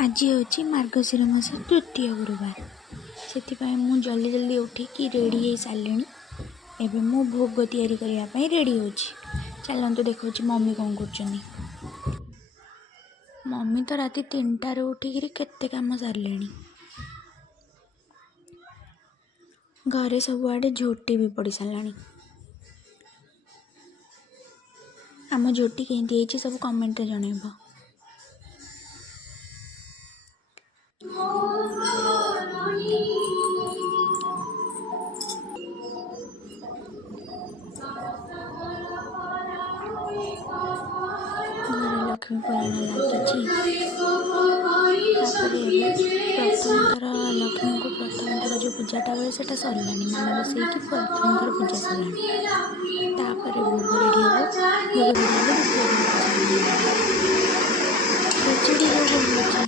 आज हूँ मार्गशीर मास तृतीय गुरुवार से मु जल्दी जल्दी उठिकी रेडी हो सारे। एबे मु भोग तैयारी करने रेडी हो चलते देखो मम्मी कौन कर। मम्मी तो राति 3टार उठिकी केते काम सारे। घरे सबुआडे झोटी भी पड़ सारा। आम झोटी केमती सब कमेंट रे जनइब। घरे लक्ष्मी पुराण लगी प्रथम थर लक्ष्मी को प्रथम थर जो पूजाटा हुए से सरला मान बसई कि प्रथम थर पूजा सरला भोग रेडी हम भोग रेडी खिचड़ी भोग होगी।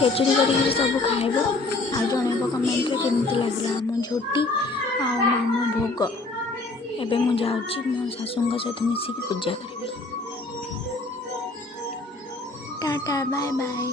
खेचुड़ी कर सब खाइब आ जनइब कमेंट रे केमती लगला आम झोटी आम भोग। एबे मु जाउची मो सासुंग सहित मिसिकी पूजा करी। Tata bye bye.